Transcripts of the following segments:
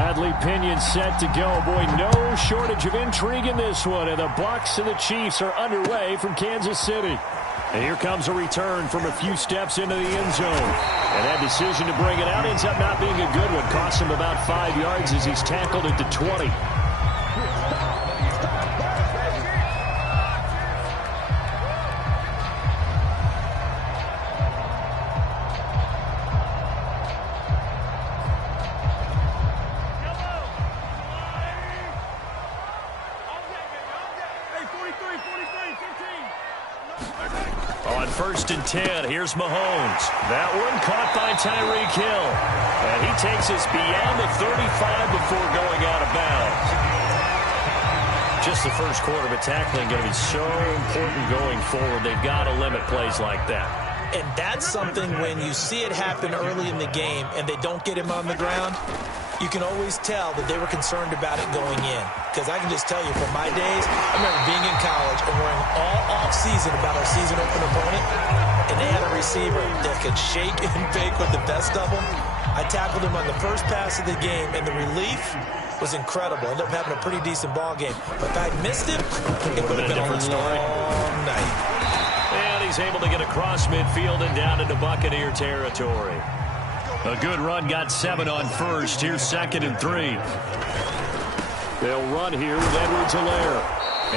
Bradley Pinion set to go. Boy, no shortage of intrigue in this one. And the Bucs and the Chiefs are underway from Kansas City. And here comes a return from a few steps into the end zone. And that decision to bring it out ends up not being a good one. Costs him about 5 yards as he's tackled at the 20. On 1st and 10, here's Mahomes. That one caught by Tyreek Hill. And he takes us beyond the 35 before going out of bounds. Just the first quarter, but tackling going to be so important going forward. They've got to limit plays like that. And that's something when you see it happen early in the game and they don't get him on the ground, you can always tell that they were concerned about it going in. Because I can just tell you from my days, I remember being in college and worrying all off-season about our season-open opponent, and they had a receiver that could shake and bake with the best of them. I tackled him on the first pass of the game, and the relief was incredible. Ended up having a pretty decent ball game. But if I'd missed him, it would have been a different story. Long night. And he's able to get across midfield and down into Buccaneer territory. A good run, got 7 on first. Here's 2nd and 3. They'll run here with Edwards-Helaire.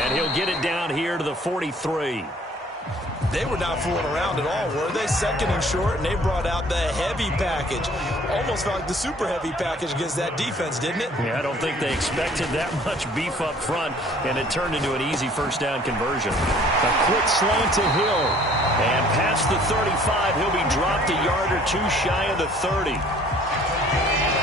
And he'll get it down here to the 43. They were not fooling around at all, were they? 2nd and short, and they brought out the heavy package. Almost felt like the super heavy package against that defense, didn't it? Yeah, I don't think they expected that much beef up front, and it turned into an easy first down conversion. A quick slant to Hill. And past the 35, he'll be dropped a yard or two shy of the 30.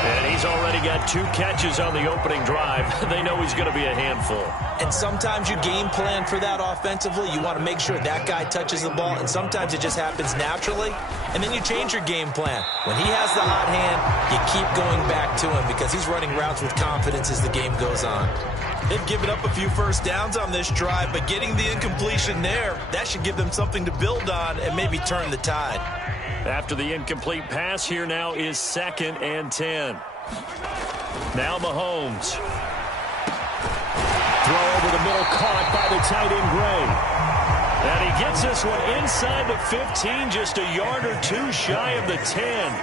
And he's already got 2 catches on the opening drive. They know he's going to be a handful. And sometimes you game plan for that offensively. You want to make sure that guy touches the ball, and sometimes it just happens naturally. And then you change your game plan. When he has the hot hand, you keep going back to him because he's running routes with confidence as the game goes on. They've given up a few first downs on this drive, but getting the incompletion there, that should give them something to build on and maybe turn the tide. After the incomplete pass, here now is 2nd and 10. Now Mahomes. Throw over the middle, caught by the tight end Gray. And he gets this one inside the 15, just a yard or 2 shy of the 10.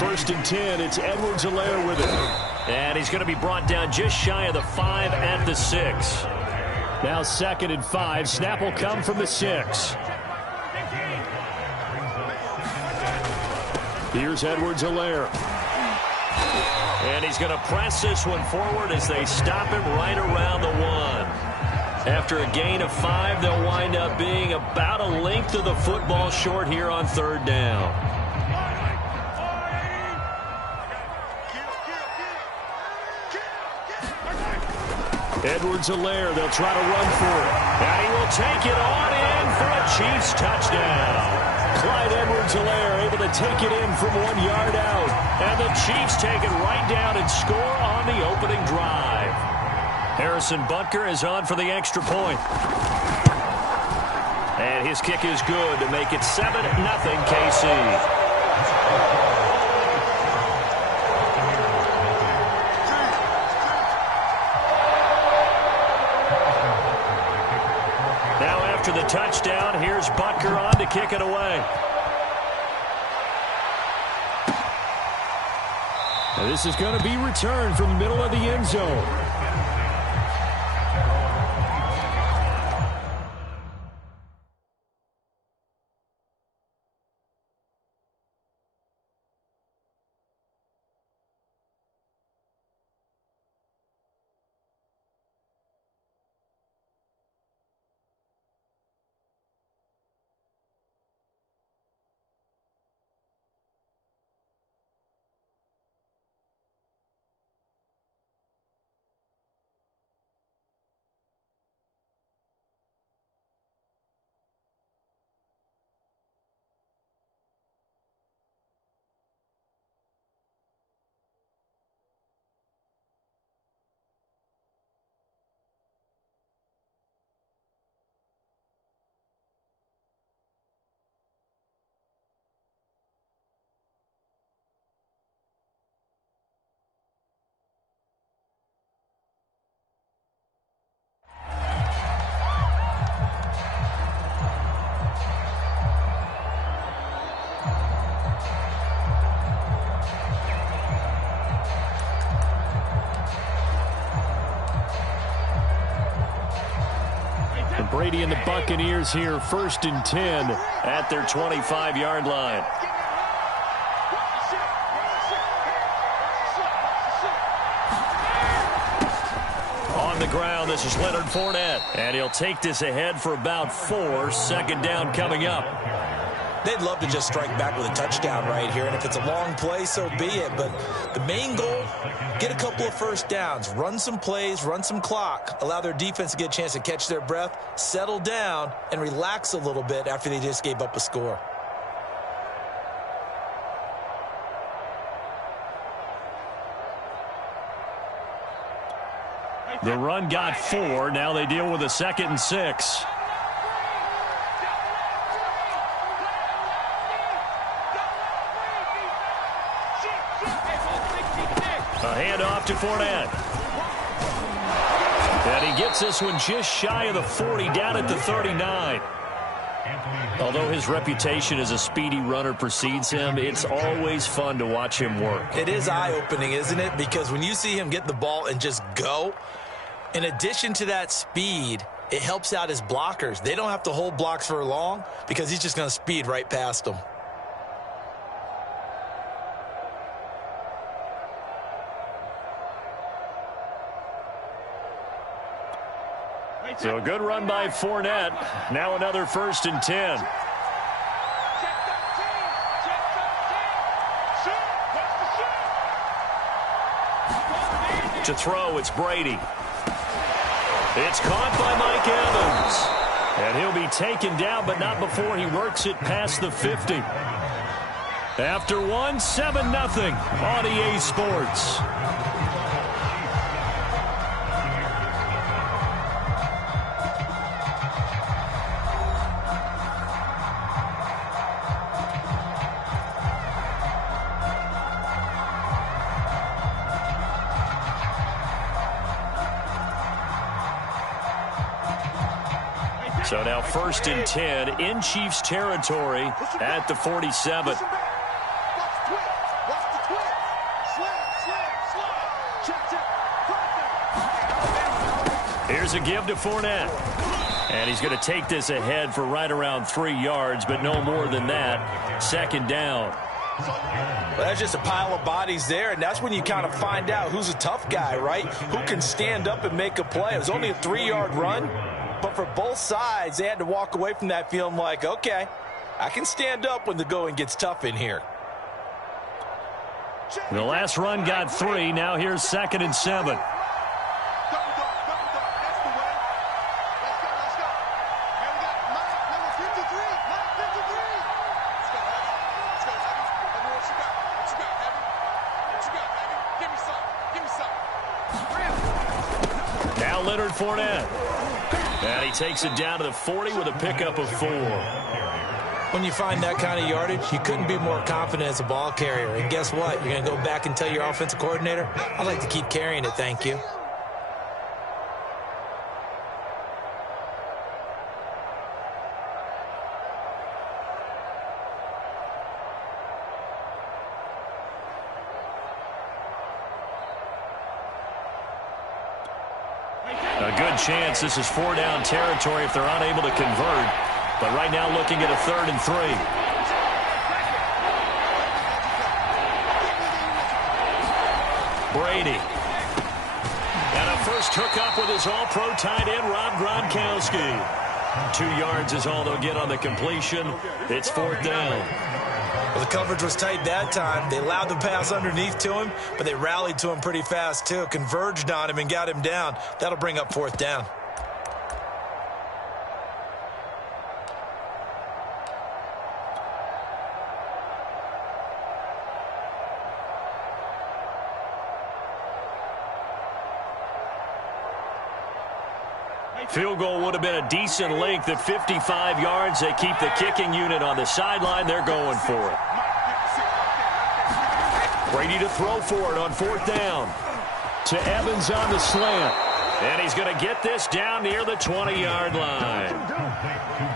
1st and 10, it's Edwards-Helaire with it. And he's going to be brought down just shy of the 5 at the 6. Now 2nd and 5. Snap will come from the 6. Here's Edwards-Helaire. And he's going to press this one forward as they stop him right around the 1. After a gain of 5, they'll wind up being about a length of the football short here on 3rd down. Edwards-Helaire, they'll try to run for it. And he will take it on in for a Chiefs touchdown. Clyde Edwards-Helaire able to take it in from 1 yard out. And the Chiefs take it right down and score on the opening drive. Harrison Butker is on for the extra point. And his kick is good to make it 7-0 KC. After the touchdown, here's Butker on to kick it away. And this is going to be returned from the middle of the end zone. Brady and the Buccaneers here, 1st and 10 at their 25-yard line. On the ground, this is Leonard Fournette, and he'll take this ahead for about 4. 2nd down coming up. They'd love to just strike back with a touchdown right here, and if it's a long play, so be it. But the main goal, get a couple of first downs, run some plays, run some clock, allow their defense to get a chance to catch their breath, settle down, and relax a little bit after they just gave up a score. The run got 4. Now they deal with a 2nd and 6. A handoff to Fournette. And he gets this one just shy of the 40, down at the 39. Although his reputation as a speedy runner precedes him, it's always fun to watch him work. It is eye-opening, isn't it? Because when you see him get the ball and just go, in addition to that speed, it helps out his blockers. They don't have to hold blocks for long because he's just going to speed right past them. So a good run by Fournette. Now another 1st and 10. To throw, it's Brady. It's caught by Mike Evans. And he'll be taken down, but not before he works it past the 50. After 1, 7-0 on EA Sports. So now 1st and 10 in Chiefs territory at the 47. Here's a give to Fournette. And he's going to take this ahead for right around 3 yards, but no more than that. 2nd down. Well, that's just a pile of bodies there, and that's when you kind of find out who's a tough guy, right? Who can stand up and make a play. It was only a 3-yard run. But for both sides, they had to walk away from that feeling like, okay, I can stand up when the going gets tough in here. The last run got 3. Now here's 2nd and 7. Now Leonard Fournette. And he takes it down to the 40 with a pickup of 4. When you find that kind of yardage, you couldn't be more confident as a ball carrier. And guess what? You're going to go back and tell your offensive coordinator, I'd like to keep carrying it, thank you. A good chance this is 4-down territory if they're unable to convert. But right now looking at a 3rd and 3. Brady. And a first hookup with his all-pro tight end, Rob Gronkowski. 2 yards is all they'll get on the completion. It's 4th down. Well, the coverage was tight that time. They allowed the pass underneath to him, but they rallied to him pretty fast, too. Converged on him and got him down. That'll bring up 4th down. Field goal would have been a decent length at 55 yards. They keep the kicking unit on the sideline. They're going for it. Brady to throw for it on 4th down. To Evans on the slant. And he's going to get this down near the 20-yard line.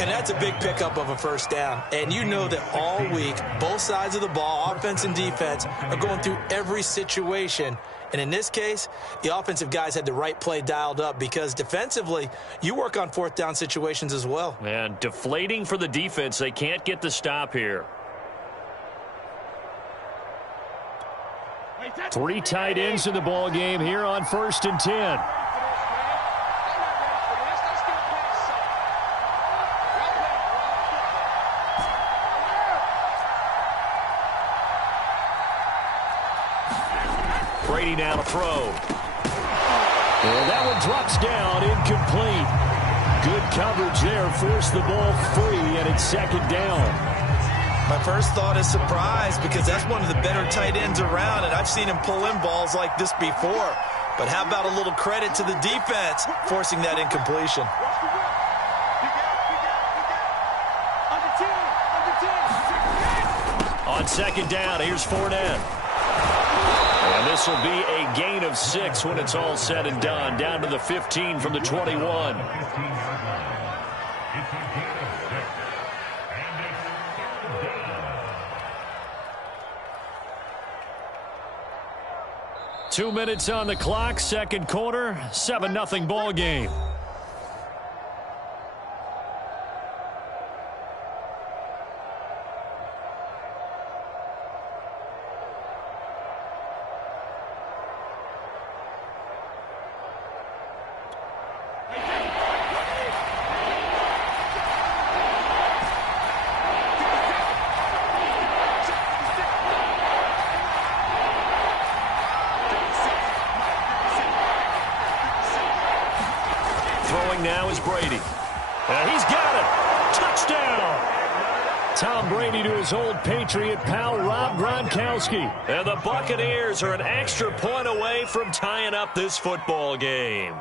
And that's a big pickup of a first down. And you know that all week, both sides of the ball, offense and defense, are going through every situation. And in this case, the offensive guys had the right play dialed up because defensively, you work on fourth down situations as well. And deflating for the defense. They can't get the stop here. 3 tight ends in the ball game here on 1st and 10. Brady now to throw. Well, that one drops down, incomplete. Good coverage there, forced the ball free, and it's 2nd down. My first thought is surprise because that's one of the better tight ends around, and I've seen him pull in balls like this before. But how about a little credit to the defense forcing that incompletion? On 2nd down, here's Fournette. And this will be a gain of 6 when it's all said and done. Down to the 15 from the 21. Two minutes on the clock, 2nd quarter, 7-0 ball game. Now is Brady. And he's got it. Touchdown. Tom Brady to his old Patriot pal, Rob Gronkowski. And the Buccaneers are an extra point away from tying up this football game.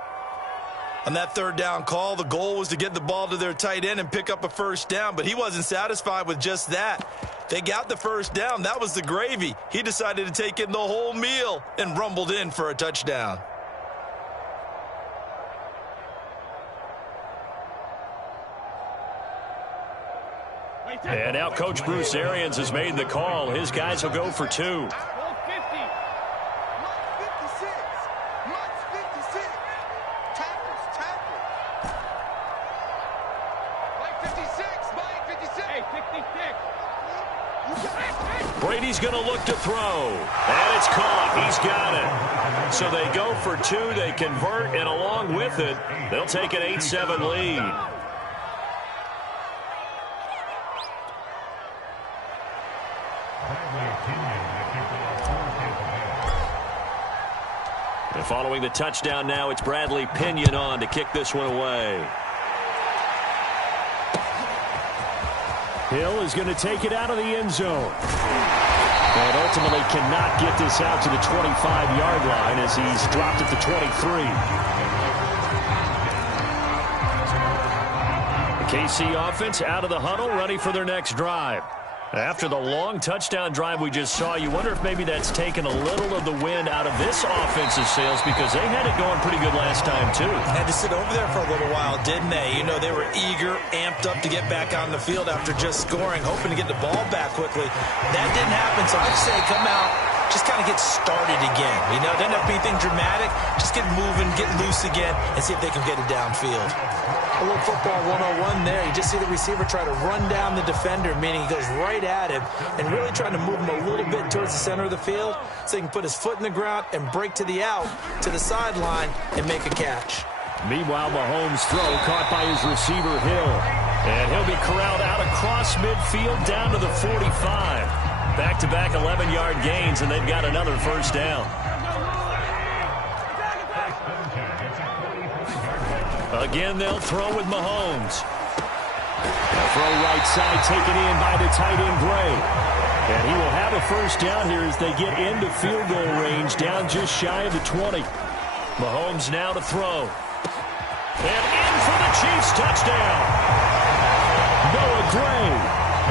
On that 3rd down call, the goal was to get the ball to their tight end and pick up a first down, but he wasn't satisfied with just that. They got the first down. That was the gravy. He decided to take in the whole meal and rumbled in for a touchdown. And now Coach Bruce Arians has made the call. His guys will go for 2. Brady's going to look to throw. And it's caught. He's got it. So they go for 2. They convert, and along with it, they'll take an 8-7 lead. And following the touchdown now, it's Bradley Pinion on to kick this one away. Hill is going to take it out of the end zone. And ultimately cannot get this out to the 25-yard line as he's dropped at the 23. The KC offense out of the huddle, ready for their next drive. After the long touchdown drive we just saw, you wonder if maybe that's taken a little of the wind out of this offense's sails because they had it going pretty good last time, too. Had to sit over there for a little while, didn't they? You know, they were eager, amped up to get back on the field after just scoring, hoping to get the ball back quickly. That didn't happen, so I'd say come out, just kind of get started again. You know, it doesn't have to be anything dramatic. Just get moving, get loose again, and see if they can get it downfield. A little football 101 there. You just see the receiver try to run down the defender, meaning he goes right at him and really trying to move him a little bit towards the center of the field so he can put his foot in the ground and break to the out, to the sideline, and make a catch. Meanwhile, Mahomes' throw caught by his receiver, Hill. And he'll be corralled out across midfield down to the 45. Back-to-back 11-yard gains, and they've got another first down. Again, they'll throw with Mahomes. Throw right side taken in by the tight end, Gray. And he will have a first down here as they get into field goal range, down just shy of the 20. Mahomes now to throw. And in for the Chiefs touchdown. Noah Gray,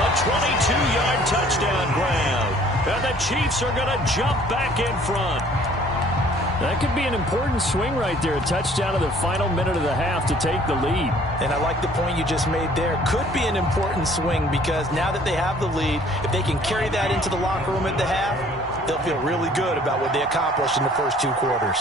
a 22-yard touchdown grab. And the Chiefs are going to jump back in front. That could be an important swing right there. A touchdown in the final minute of the half to take the lead. And I like the point you just made there. Could be an important swing because now that they have the lead, if they can carry that into the locker room at the half, they'll feel really good about what they accomplished in the first 2 quarters.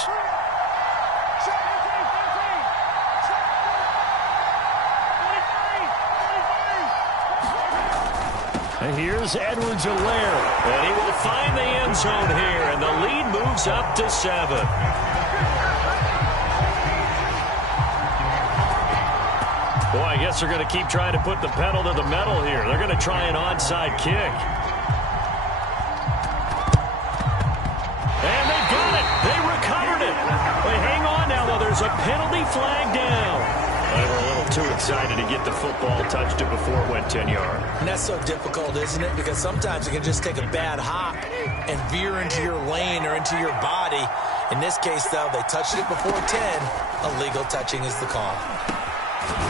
And here's Edwards-Helaire, and he will find the end zone here, and the lead moves up to 7. Boy, I guess they're going to keep trying to put the pedal to the metal here. They're going to try an onside kick. And they've got it. They recovered it. They hang on now, though. There's a penalty flag down. They were a little too excited to get the football, touched it before it went 10 yards. And that's so difficult, isn't it? Because sometimes you can just take a bad hop and veer into your lane or into your body. In this case, though, they touched it before 10. Illegal touching is the call.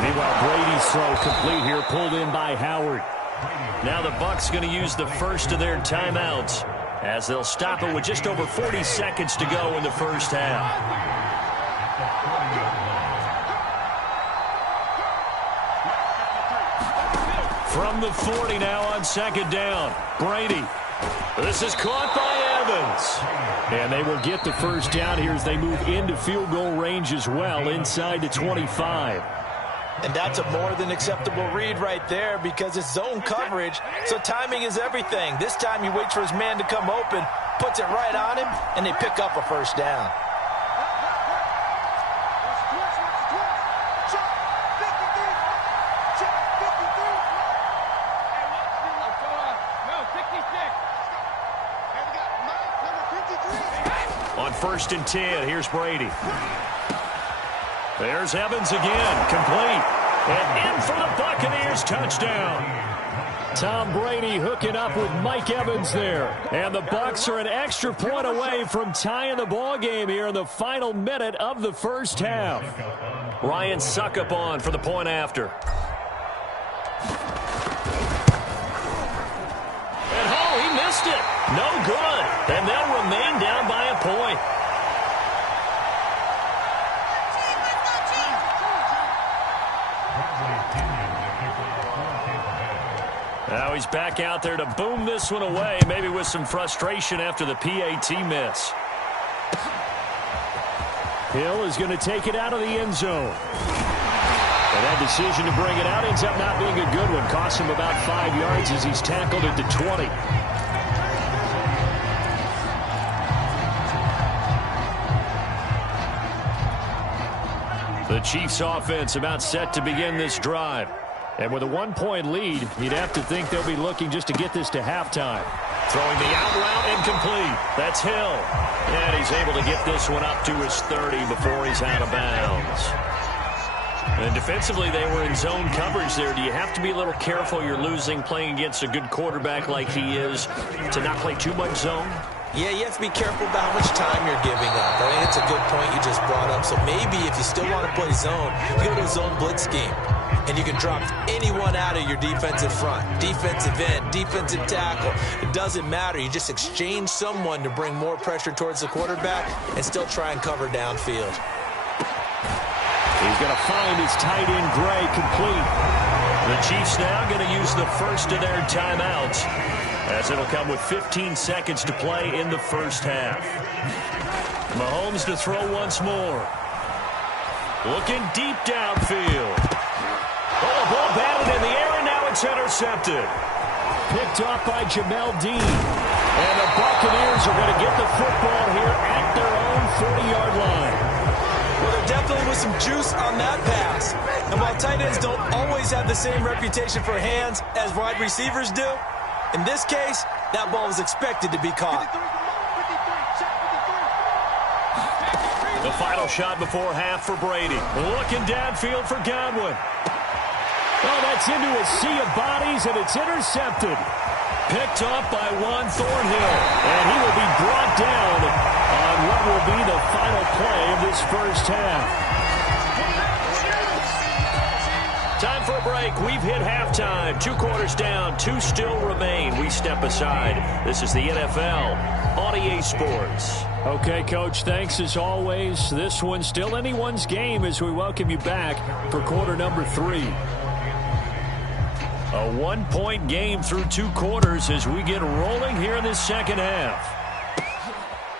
Meanwhile, Brady's throw complete here, pulled in by Howard. Now the Bucs going to use the first of their timeouts as they'll stop it with just over 40 seconds to go in the first half. From the 40 now on second down. Brady. This is caught by Evans. And they will get the first down here as they move into field goal range as well, inside the 25. And that's a more than acceptable read right there because it's zone coverage, so timing is everything. This time he waits for his man to come open, puts it right on him, and they pick up a first down. On 1st and 10, here's Brady. There's Evans again, complete. And in for the Buccaneers, touchdown. Tom Brady hooking up with Mike Evans there. And the Bucs are an extra point away from tying the ball game here in the final minute of the first half. Ryan Suckup on for the point after. And he missed it. No good. And they'll remain down by a point. Now he's back out there to boom this one away, maybe with some frustration after the PAT miss. Hill is going to take it out of the end zone. And that decision to bring it out ends up not being a good one. Costs him about 5 yards as he's tackled at the 20. The Chiefs offense about set to begin this drive. And with a 1-point lead, you'd have to think they'll be looking just to get this to halftime. Throwing the out route incomplete. That's Hill. And he's able to get this one up to his 30 before he's out of bounds. And defensively, they were in zone coverage there. Do you have to be a little careful you're losing playing against a good quarterback like he is to not play too much zone? Yeah, you have to be careful about how much time you're giving up. I think it's a good point you just brought up. So maybe if you still want to play zone, you go to a zone blitz scheme. And you can drop anyone out of your defensive front. Defensive end, defensive tackle. It doesn't matter. You just exchange someone to bring more pressure towards the quarterback and still try and cover downfield. He's going to find his tight end Gray complete. The Chiefs now going to use the first of their timeouts as it'll come with 15 seconds to play in the first half. Mahomes to throw once more. Looking deep downfield. Oh, a ball batted in the air, and now it's intercepted. Picked off by Jamel Dean. And the Buccaneers are going to get the football here at their own 40-yard line. Well, there definitely was some juice on that pass. And while tight ends don't always have the same reputation for hands as wide receivers do, in this case, that ball was expected to be caught. The final shot before half for Brady. Looking downfield for Godwin. Oh, that's into a sea of bodies, and it's intercepted. Picked off by Juan Thornhill. And he will be brought down on what will be the final play of this first half. Time for a break. We've hit halftime. 2 quarters down. 2 still remain. We step aside. This is the NFL on EA Sports. Okay, Coach, thanks as always. This one's still anyone's game as we welcome you back for quarter number 3. A 1-point game through 2 quarters as we get rolling here in this second half.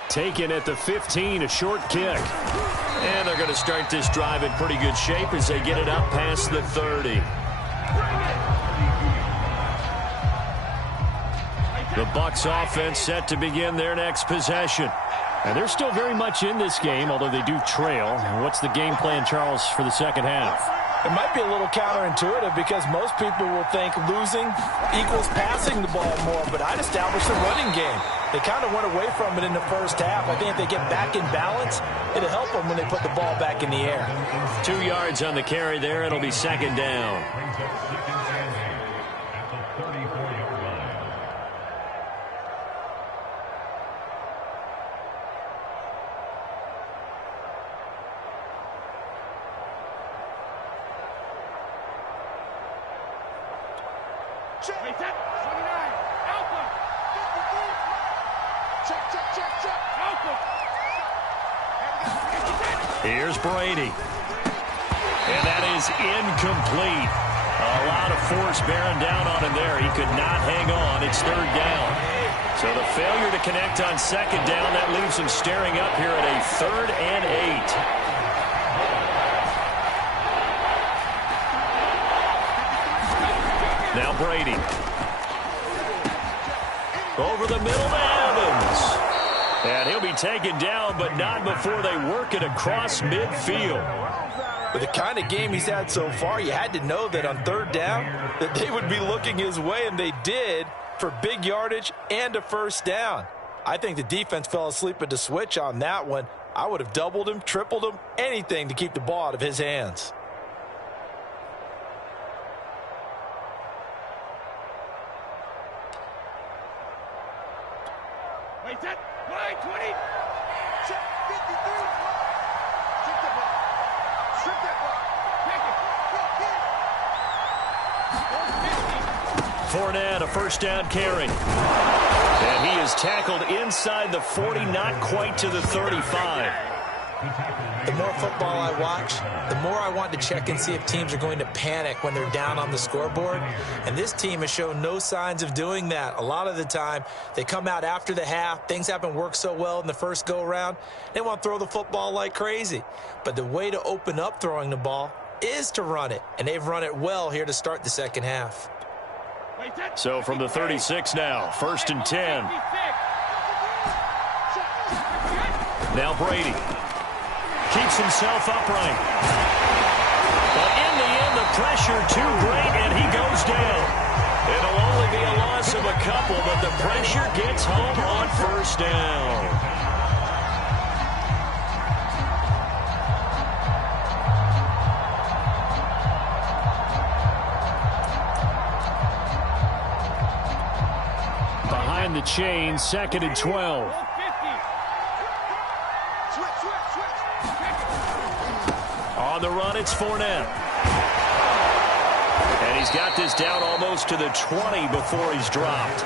Taken at the 15, a short kick. And they're going to start this drive in pretty good shape as they get it up past the 30. The Bucs offense set to begin their next possession. And they're still very much in this game, although they do trail. What's the game plan, Charles, for the second half? It might be a little counterintuitive because most people will think losing equals passing the ball more, but I'd establish the running game. They kind of went away from it in the first half. I think if they get back in balance, it'll help them when they put the ball back in the air. 2 yards on the carry there. It'll be second down. Here's Brady. And that is incomplete. A lot of force bearing down on him there. He could not hang on. It's third down. So the failure to connect on second down, that leaves him staring up here at a 3rd and 8. Now Brady. Over the middle to Evans. And he'll be taken down, but not before they work it across midfield. With the kind of game he's had so far, you had to know that on third down that they would be looking his way, and they did for big yardage and a first down. I think the defense fell asleep at the switch on that one. I would have doubled him, tripled him, anything to keep the ball out of his hands. Wait, that line 20. Check 53. Strip that ball. Strip that ball. Take it. Fournette, a first down carry. And he is tackled inside the 40, not quite to the 35. The more football I watch, the more I want to check and see if teams are going to panic when they're down on the scoreboard. And this team has shown no signs of doing that. A lot of the time, they come out after the half. Things haven't worked so well in the first go-around. They want to throw the football like crazy. But the way to open up throwing the ball is to run it. And they've run it well here to start the second half. So from the 36 now, 1st and 10. Now Brady. Keeps himself upright. But in the end, the pressure too great, and he goes down. It'll only be a loss of a couple, but the pressure gets home on first down. Behind the chain, 2nd and 12. On the run, it's Fournette. And he's got this down almost to the 20 before he's dropped.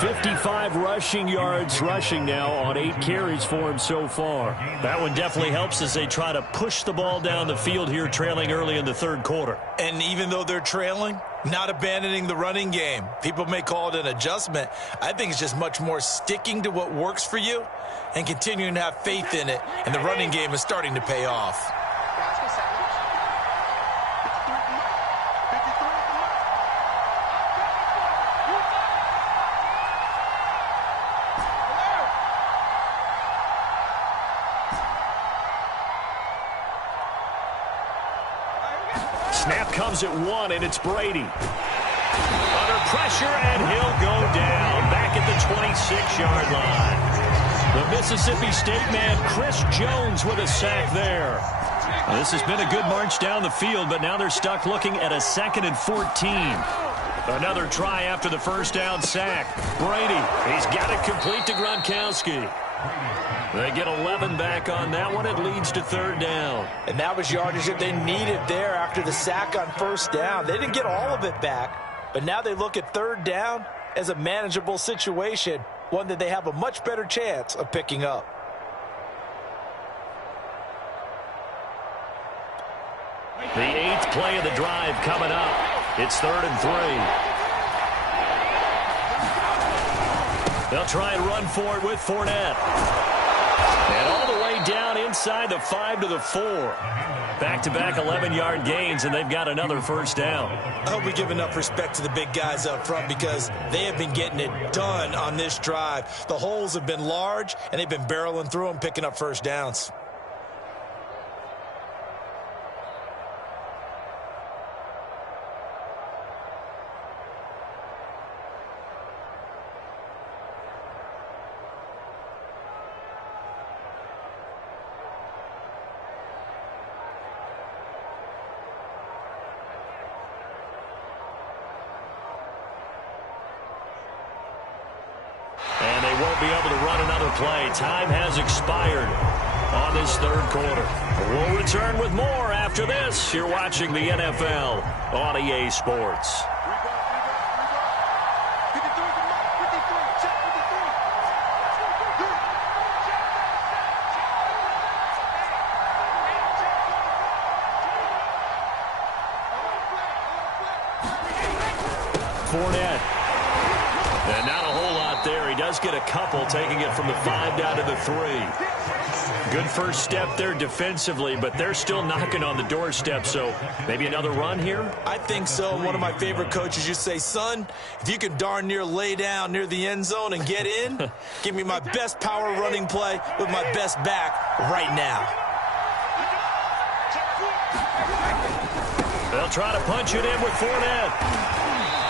55 rushing yards rushing now on 8 carries for him so far. That one definitely helps as they try to push the ball down the field here, trailing early in the 3rd quarter. And even though they're trailing, not abandoning the running game. People may call it an adjustment. I think it's just much more sticking to what works for you and continuing to have faith in it. And the running game is starting to pay off. Snap comes at 1, and it's Brady. Under pressure, and he'll go down back at the 26-yard line. The Mississippi State man, Chris Jones, with a sack there. This has been a good march down the field, but now they're stuck looking at a 2nd and 14. Another try after the first down sack. Brady, he's got it complete to Gronkowski. They get 11 back on that one. It leads to third down. And that was yardage that they needed there after the sack on first down. They didn't get all of it back, but now they look at third down as a manageable situation, one that they have a much better chance of picking up. The 8th play of the drive coming up. It's 3rd and 3. They'll try and run for it with Fournette. And all the way down inside the 5 to the 4. Back-to-back 11-yard gains, and they've got another first down. I hope we give enough respect to the big guys up front because they have been getting it done on this drive. The holes have been large, and they've been barreling through them, picking up first downs. And they won't be able to run another play. Time has expired on this third quarter. We'll return with more after this. You're watching the NFL on EA Sports. Fournette. And not a whole lot there. He does get a couple, taking it from the 5 down to the 3. Good first step there defensively, but they're still knocking on the doorstep, so maybe another run here? I think so. One of my favorite coaches used to say, son, if you can darn near lay down near the end zone and get in, give me my best power running play with my best back right now. They'll try to punch it in with Fournette.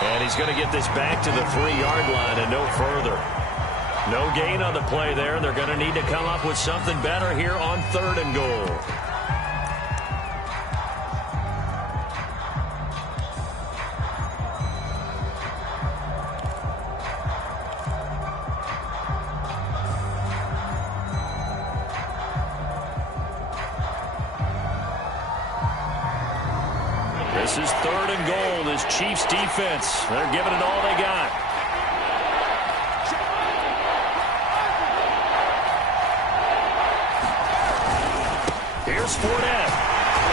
And he's going to get this back to the 3-yard line and no further. No gain on the play there. They're going to need to come up with something better here on 3rd and goal. This is 3rd and goal. This Chiefs defense, they're giving it all they got. Here's Fournette.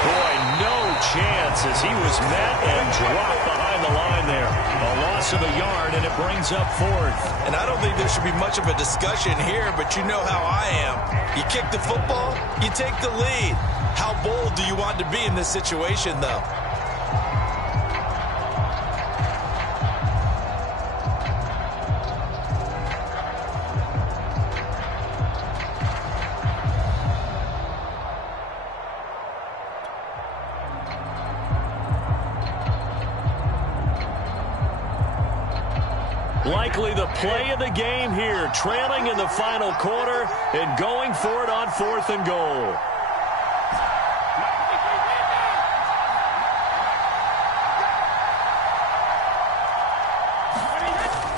Boy, no chance as he was met and dropped behind the line there. A loss of a yard, and it brings up 4th. And I don't think there should be much of a discussion here, but you know how I am. You kick the football, you take the lead. How bold do you want to be in this situation, though? Likely the play of the game here, trailing in the final quarter and going for it on 4th and goal.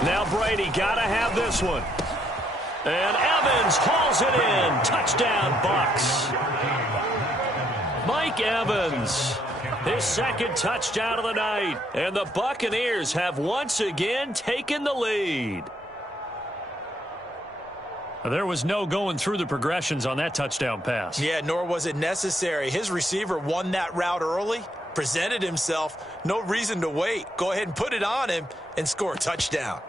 Now Brady got to have this one. And Evans hauls it in. Touchdown, Bucs. Mike Evans, his 2nd touchdown of the night. And the Buccaneers have once again taken the lead. There was no going through the progressions on that touchdown pass. Yeah, nor was it necessary. His receiver won that route early, presented himself. No reason to wait. Go ahead and put it on him and score a touchdown.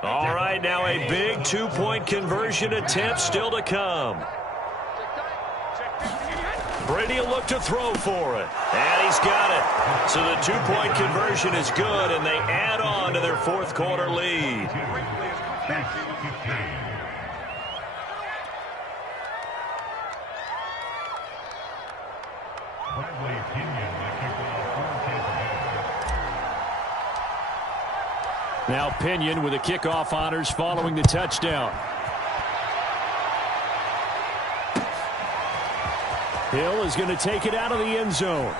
All right, now a big 2-point conversion attempt still to come. Brady will look to throw for it. And he's got it. So the 2-point conversion is good, and they add on to their 4th quarter lead. Now Pinion with the kickoff honors following the touchdown. Hill is going to take it out of the end zone.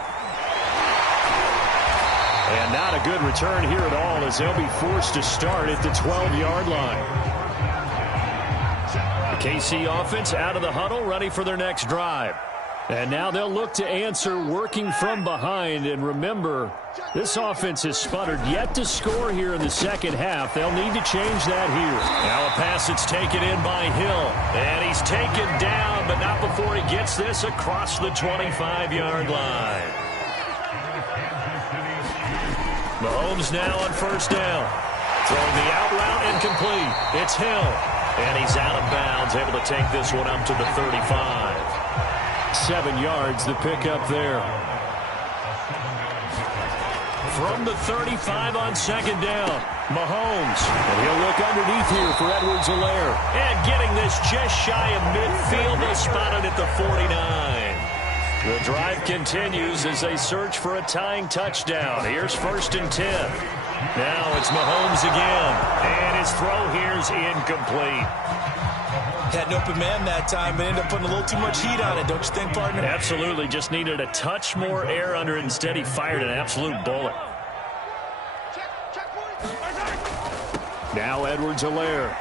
And not a good return here at all, as they'll be forced to start at the 12-yard line. The KC offense out of the huddle, ready for their next drive. And now they'll look to answer working from behind. And remember, this offense has sputtered yet to score here in the second half. They'll need to change that here. Now a pass that's taken in by Hill. And he's taken down, but not before he gets this across the 25-yard line. Mahomes now on first down. Throwing the out route incomplete. It's Hill. And he's out of bounds, able to take this one up to the 35. 7 yards, the pickup there. From the 35 on second down, Mahomes. And he'll look underneath here for Edwards-Helaire. And getting this just shy of midfield, they spotted at the 49. The drive continues as they search for a tying touchdown. Here's 1st and 10. Now it's Mahomes again. And his throw here's incomplete. Had an open man that time, but ended up putting a little too much heat on it, don't you think, partner? Absolutely. Just needed a touch more air under it. Instead, he fired an absolute bullet. Now Edwards-Helaire.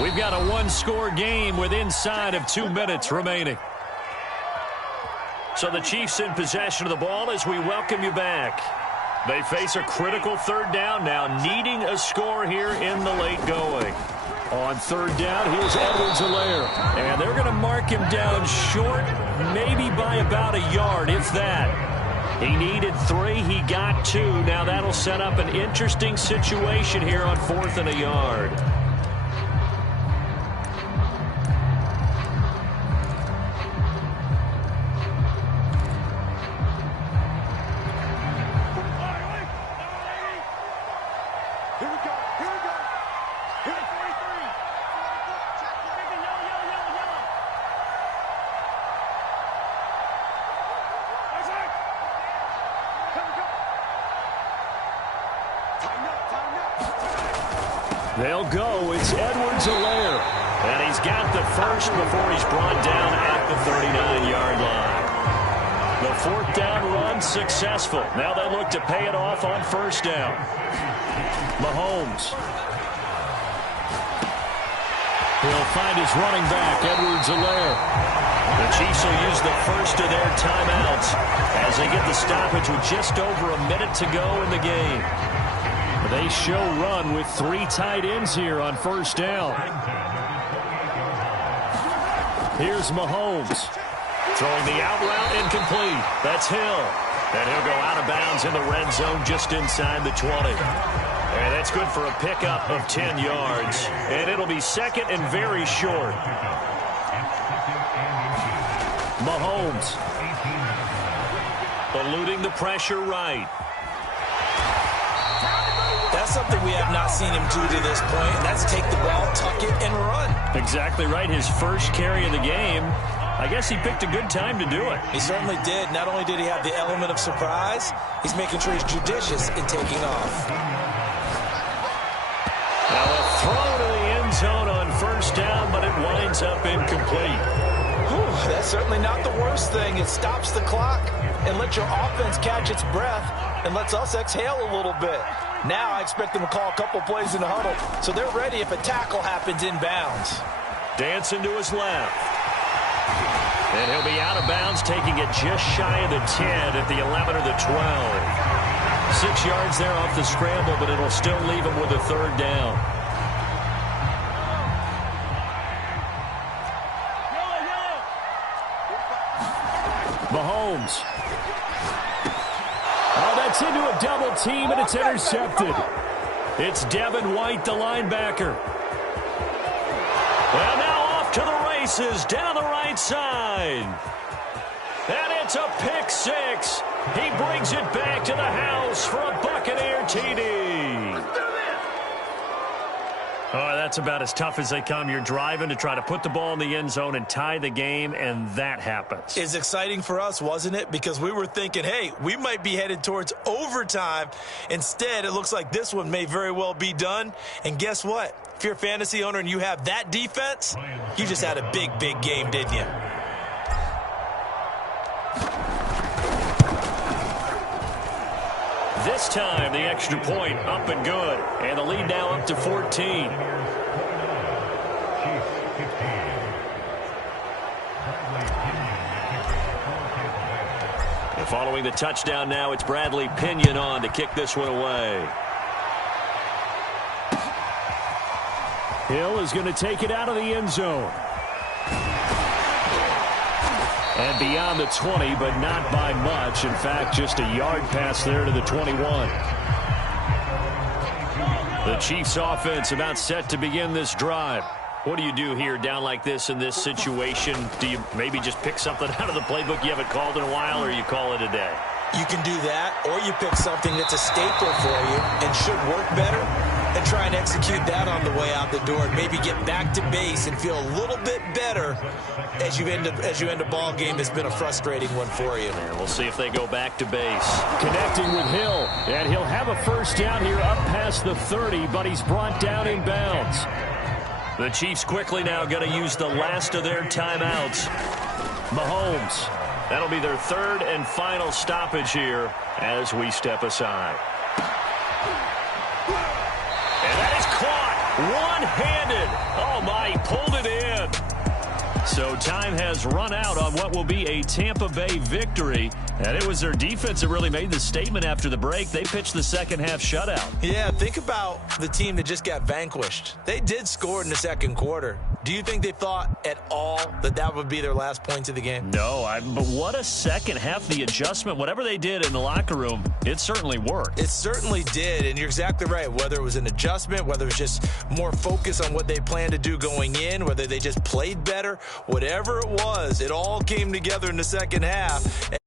We've got a one-score game with inside of 2 minutes remaining. So the Chiefs in possession of the ball as we welcome you back. They face a critical third down now, needing a score here in the late going. On third down, here's Edwards-Helaire. And they're going to mark him down short, maybe by about a yard, if that. He needed 3, he got 2. Now that'll set up an interesting situation here on 4th and a yard. They'll go. It's Edwards-Helaire. And he's got the first before he's brought down at the 39-yard line. The 4th down run successful. Now they look to pay it off on first down. Mahomes. He'll find his running back, Edwards-Helaire. The Chiefs will use the first of their timeouts as they get the stoppage with just over a minute to go in the game. They show run with 3 tight ends here on first down. Here's Mahomes. Throwing the out route incomplete. That's Hill. And he'll go out of bounds in the red zone just inside the 20. And that's good for a pickup of 10 yards. And it'll be second and very short. Mahomes. Eluding the pressure right. That's something we have not seen him do to this point, and that's take the ball, tuck it, and run. Exactly right. His first carry of the game. I guess he picked a good time to do it. He certainly did. Not only did he have the element of surprise, he's making sure he's judicious in taking off. Now a throw to the end zone on first down, but it winds up incomplete. Whew, that's certainly not the worst thing. It stops the clock and lets your offense catch its breath and lets us exhale a little bit. Now I expect them to call a couple plays in the huddle, so they're ready if a tackle happens inbounds. Dancing to his left. And he'll be out of bounds, taking it just shy of the 10 at the 11 or the 12. 6 yards there off the scramble, but it'll still leave him with a third down. Mahomes. Oh, that's into a double team, and it's intercepted. It's Devin White, the linebacker. And now off to the races down the right side. And it's a pick six. He brings it back to the house for a Buccaneer TD. Oh, that's about as tough as they come. You're driving to try to put the ball in the end zone and tie the game, and that happens. It's exciting for us, wasn't it? Because we were thinking, hey, we might be headed towards overtime. Instead, it looks like this one may very well be done. And guess what? If you're a fantasy owner and you have that defense, you just had a big, big game, didn't you? This time, the extra point up and good. And the lead now up to 14. And following the touchdown now, it's Bradley Pinion on to kick this one away. Hill is going to take it out of the end zone. And beyond the 20, but not by much. In fact, just a yard pass there to the 21. The Chiefs offense about set to begin this drive. What do you do here down like this in this situation? Do you maybe just pick something out of the playbook you haven't called in a while, or you call it a day? You can do that, or you pick something that's a staple for you and should work better and try and execute that on the way out the door and maybe get back to base and feel a little bit better as you end a ball game that's been a frustrating one for you. And we'll see if they go back to base. Connecting with Hill, and he'll have a first down here up past the 30, but he's brought down in bounds. The Chiefs quickly now going to use the last of their timeouts. Mahomes. That'll be their third and final stoppage here as we step aside. And that is caught one-handed. Oh, my, he pulled it in. So time has run out on what will be a Tampa Bay victory. And it was their defense that really made the statement after the break. They pitched the second half shutout. Yeah, think about the team that just got vanquished. They did score in the second quarter. Do you think they thought at all that that would be their last points of the game? No, but what a second half. The adjustment, whatever they did in the locker room, it certainly worked. It certainly did, and you're exactly right. Whether it was an adjustment, whether it was just more focus on what they planned to do going in, whether they just played better, whatever it was, it all came together in the second half